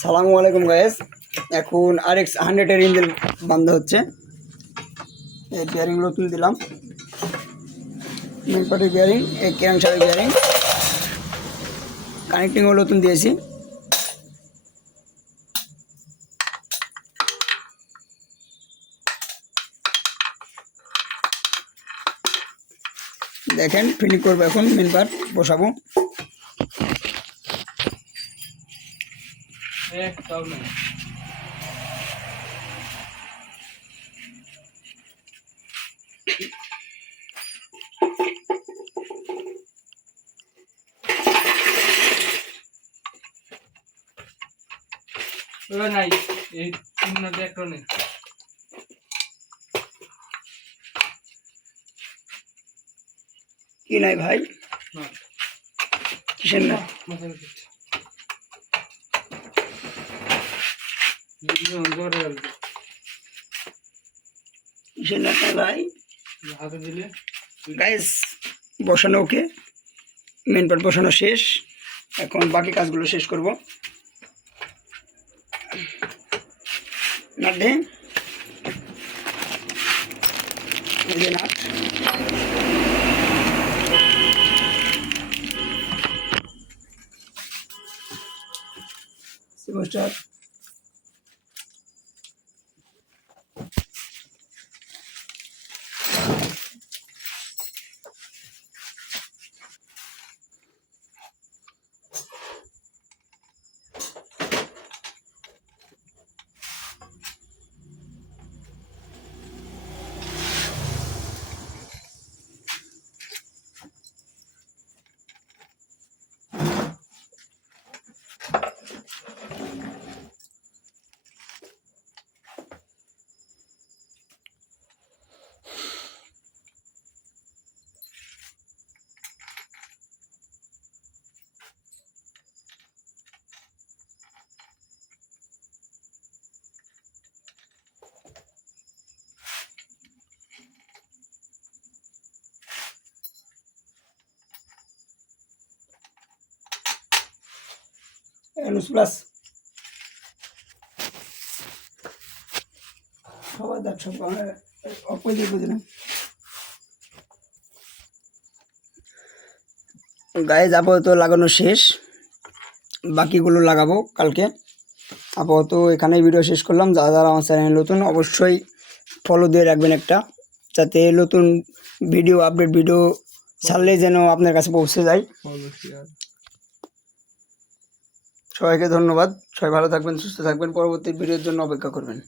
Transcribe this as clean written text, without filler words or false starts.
সালামু আলাইকুম গাইস। এখন RX 100 এর ইঞ্জিন বন্ধ হচ্ছে। এই বিয়ারিংগুলো তুলে দিলাম, মেন পার্টের বিয়ারিং, এই ক্র্যাঙ্কশাফটের বিয়ারিং, কানেক্টিংও নতুন দিয়েছি। দেখেন ফিটিং করবো, এখন মেন পার্ট বসাবো। নাই এই তিনটা একটা নেই। কি নাই ভাই? কিসের না? কিসের না ভাই? হাতে দিলে গাইস বসানো ওকে, মেন পার্ট বসানো শেষ। এখন বাকি কাজগুলো শেষ করব। নাট দে, এই যে নাট, সিমস্টার, এনুস প্লাস সবাই দেখ সব অপোজিট বুঝলাম। গায়ে আপাতত লাগানো শেষ, বাকিগুলো লাগাবো কালকে। আপাতত এখানেই ভিডিও শেষ করলাম। যারা যারা আমার চ্যানেল নতুন অবশ্যই ফলো দিয়ে রাখবেন একটা, যাতে নতুন ভিডিও আপডেট ভিডিও ছাড়লে যেন আপনার কাছে পৌঁছে যায়। সবাইকে ধন্যবাদ। সবাই ভালো থাকবেন, সুস্থ থাকবেন, পরবর্তী ভিডিওর জন্য অপেক্ষা করবেন।